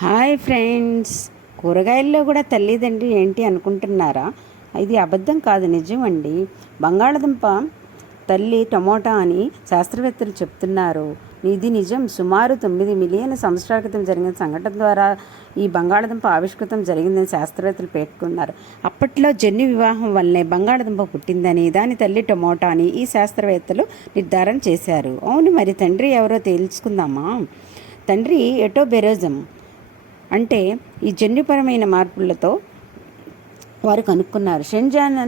Hi friends. కూరగాయల్లో కూడా తల్లిదండ్రి ఏంటి అనుకుంటున్నారా? ఇది అబద్ధం కాదు నిజం అండి బంగాళదుంప తల్లి టమోటా అని శాస్త్రవేత్తలు చెప్తున్నారు. ఇది నిజం. సుమారు తొమ్మిది మిలియన్ సంవత్సరాల క్రితం జరిగిన సంఘటన ద్వారా ఈ బంగాళదుంప ఆవిష్కృతం జరిగిందని శాస్త్రవేత్తలు పేర్కొన్నారు. అప్పట్లో జన్యు వివాహం వల్లనే బంగాళదుంప పుట్టిందని దాని తల్లి టమోటా అని ఈ శాస్త్రవేత్తలు నిర్ధారణ చేశారు. అవును మరి తండ్రి ఎవరో తెలుసుకుందామా? తండ్రి ఎటోబెరోజం అంటే ఈ జన్యుపరమైన మార్పులతో వారు కనుక్కున్నారు. Shenzhen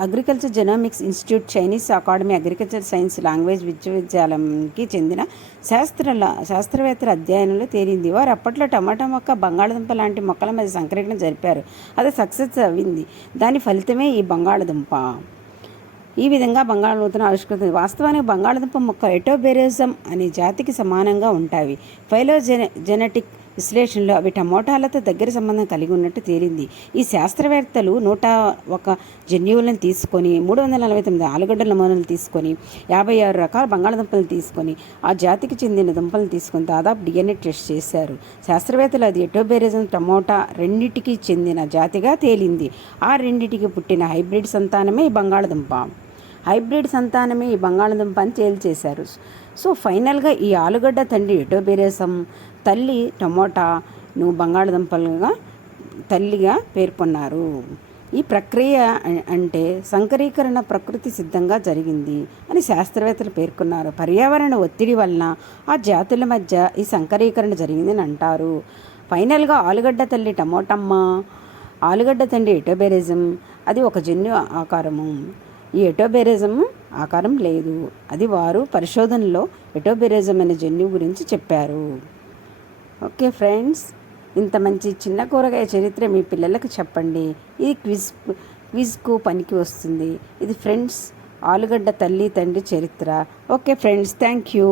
agriculture genomics institute Chinese academy agriculture science language విశ్వవిద్యాలయంకి చెందిన శాస్త్ర శాస్త్రవేత్తల అధ్యయనంలో తేలింది. వారు అప్పట్లో టమాటా మొక్క బంగాళదుంప లాంటి మొక్కల మధ్య సంకరీకరణ జరిపారు. అది సక్సెస్ అయింది దాని ఫలితమే ఈ బంగాళదుంప. ఈ విధంగా బంగాళదుంపను ఆవిష్కృతుంది వాస్తవానికి బంగాళదుంప మొక్క ఎటోబెరిజం అనే జాతికి సమానంగా ఉంటాయి. ఫైలోజెన జెనెటిక్ విశ్లేషణలో అవి టమోటాలతో దగ్గర సంబంధం కలిగి ఉన్నట్టు తేలింది. ఈ శాస్త్రవేత్తలు నూట ఒక జన్యువులను తీసుకొని మూడు వందల నలభై తొమ్మిది ఆలుగడ్డల నమూనాలు తీసుకొని యాభై ఆరు రకాల బంగాళదుంపలు తీసుకొని ఆ జాతికి చెందిన దుంపలను తీసుకొని దాదాపు డిఎన్ఏ టెస్ట్ చేశారు. శాస్త్రవేత్తలు అది ఎటోబెరిజం టమోటా రెండింటికి చెందిన జాతిగా తేలింది. ఆ రెండింటికి పుట్టిన హైబ్రిడ్ సంతానమే ఈ బంగాళదుంప. హైబ్రిడ్ సంతానమే ఈ బంగాళదుంప అని తేల్చేశారు. సో ఫైనల్గా ఈ ఆలుగడ్డ తండ్రి ఎటోబేరేసం తల్లి టమోటాను బంగాళదుంపలుగా తల్లిగా పేర్కొన్నారు. ఈ ప్రక్రియ అంటే సంకరీకరణ ప్రకృతి సిద్ధంగా జరిగింది అని శాస్త్రవేత్తలు పేర్కొన్నారు. పర్యావరణ ఒత్తిడి వలన ఆ జాతుల మధ్య ఈ సంకరీకరణ జరిగిందని అంటారు. ఫైనల్గా ఆలుగడ్డ తల్లి టమోటమ్మ ఆలుగడ్డ తండ్రి ఎటోబెరిజం అది ఒక జన్యు ఆకారము. ఈ ఎటోబెరిజం ఆకారం లేదు. అది వారు పరిశోధనలో ఎటోబెరిజం అనే జన్యు గురించి చెప్పారు. ఓకే ఫ్రెండ్స్ ఇంత మంచి చిన్న కూరగాయ చరిత్ర మీ పిల్లలకు చెప్పండి. ఇది క్విజ్ క్విజ్కు పనికి వస్తుంది. ఇది ఫ్రెండ్స్ ఆలుగడ్డ తల్లి తండ్రి చరిత్ర. Okay friends thank you.